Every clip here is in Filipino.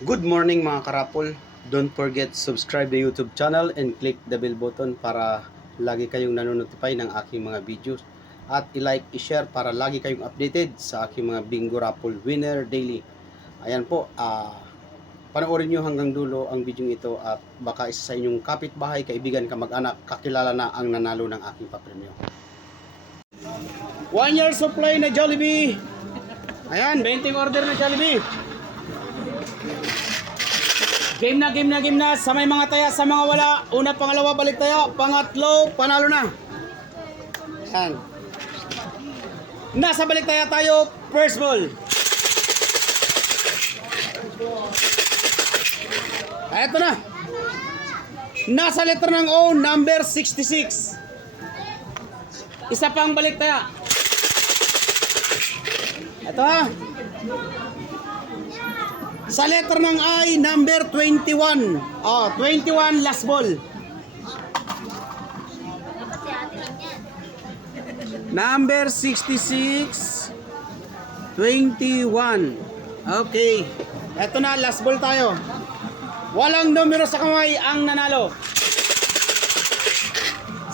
Good morning mga karapol. Don't forget subscribe the YouTube channel and click the bell button para lagi kayong nanonotify ng aking mga videos. At i-like, i-share para lagi kayong updated sa aking mga Bingo Raffle Winner Daily. Ayan po, panoorin nyo hanggang dulo ang video ito at baka isa sa inyong kapitbahay, kaibigan, kamag-anak, kakilala na ang nanalo ng aking papremyo. 1 year supply na Jollibee. Ayan, 20 order na Jollibee. Game na sa may mga taya, sa mga wala. Una, pangalawa, balik tayo. Pangatlo, panalo na. Yan. Nasa balik taya tayo. First ball. Eto na. Nasa letter ng O, number 66. Isa pang balik taya. Eto ha. Sa letter ng I, number 21. 21, last ball. Number 66, 21. Okay. Eto na, last ball tayo. Walang numero sa kamay ang nanalo.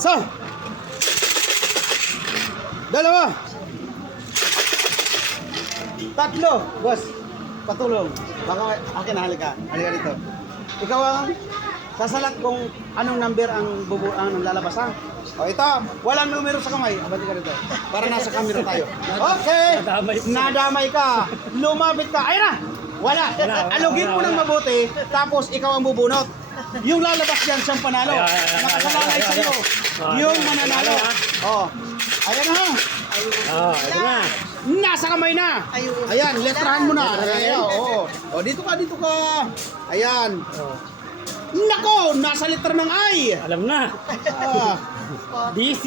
So, dalawa. Tatlo, boss. Patulong. Baka akin, halika. Halika dito. Ikaw ang sasalat kung anong number ang lalabas, ha? O ito, walang numero sa kamay. Abati ka dito. Para nasa camera tayo. Okay. Nadamay ka. Lumapit ka. Ayun na. Wala. Alugin mo ng mabuti. Tapos ikaw ang bubunot. Yung lalabas yan siyang panalo. Nakasalalay sa iyo. Yung mananalo. Ayan ha. Ito na. Nasa kamay na. Ayan, letrahan mo na. Dito ka. Ayan. Nako, nasa letra ng I. Alam na. DC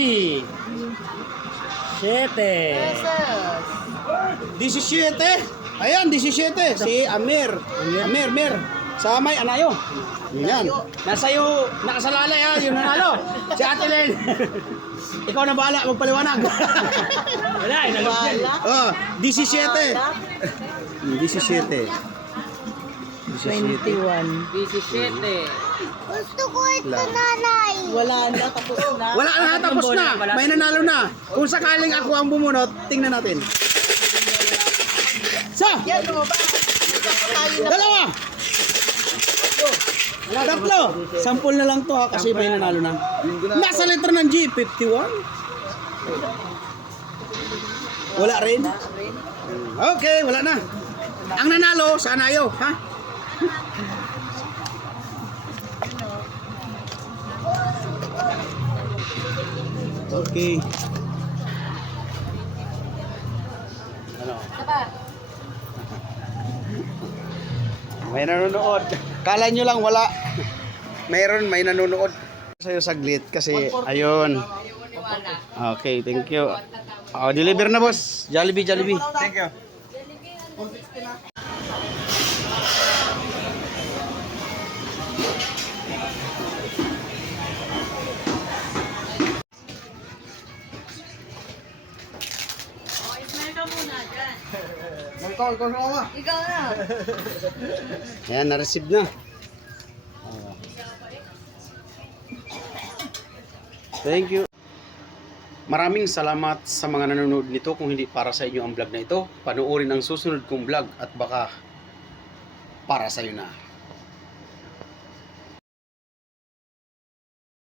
7. 17. Ayan, 17. Si Amir. Amir. Sa may anayo. Yan. Nasa iyo, nakasalalay ha, yung nanalo. Si Ate Len. Ikaw na bahala, magpaliwanag. Wala, inalog yan. 17. 17. 21. 17. Gusto ko ito, nanay. Wala na, tapos na. Wala na, tapos na. May nanalo na. Kung sakaling ako ang bumunot, tingnan natin. Yan mo ba? Dalawa. Tatlo. Sampol na lang to ha, kasi may nanalo na. Nasa letra ng G, 51. Wala rin. Okay, wala na. Ang nanalo, sana ayo, ha? Okay. Ano? May nanonood. Kala nyo lang wala. May nanonood. Sa'yo saglit kasi ayun. Okay, thank you. Deliver na boss. Jollibee. Thank you. Ikaw na. Ayan, na-receive na. Thank you. Maraming salamat sa mga nanonood nito. Kung hindi para sa inyo ang vlog na ito, panoorin ang susunod kong vlog at baka para sa iyo na.